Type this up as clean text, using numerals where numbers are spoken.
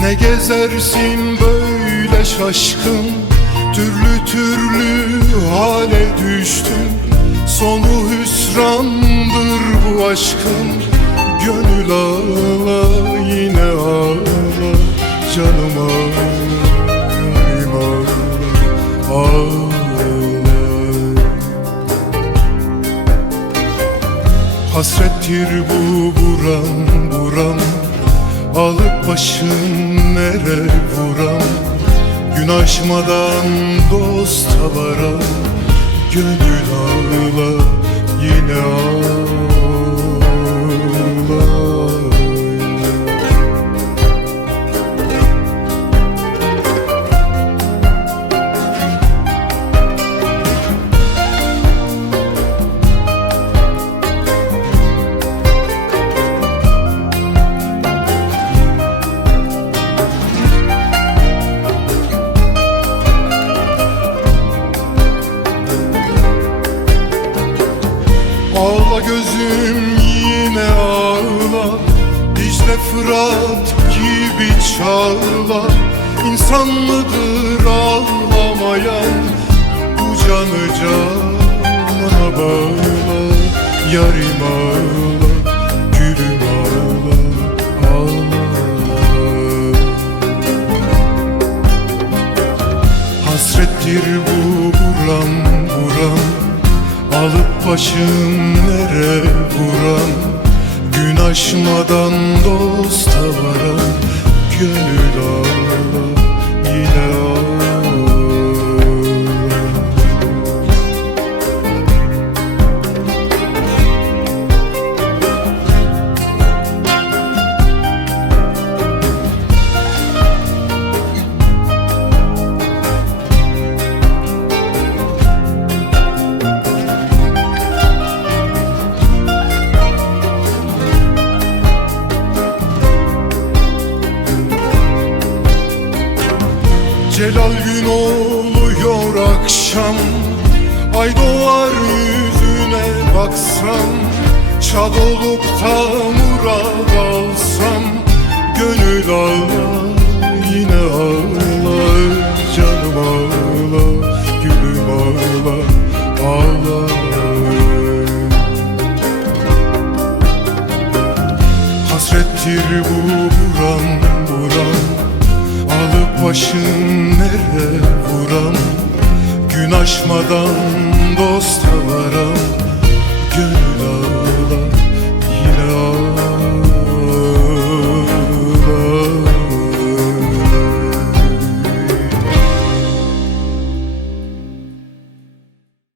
Ne gezersin böyle şaşkın, türlü türlü hale düştün. Sonu hüsrandır bu aşkın, gönül ağla yine ağla, canım ağla, yarim ağla, ağla. Hasrettir bu buram buram, alıp başın nere vuram. Gün aşmadan dosta varam, gönül ağla yine ağla. Ağla gözüm yine ağla, Dicle Fırat gibi çağla. İnsan mıdır ağlamayan, bu canı canına bağla. Yarim ağla, gülüm ağla, ağla. Hasrettir bu buram buram, alıp başın nere vuran. Gün aşmadan dosta varan, gönül ağla yine ağla. Celal gün oluyor akşam, ay doğar yüzüne baksam. Çal olup da murad alsam, gönül ağla yine ağla, canım ağla, gülüm ağla, ağla. Hasrettir bu buram buram, alıp başın nere vuram. Gün aşmadan dosta varam,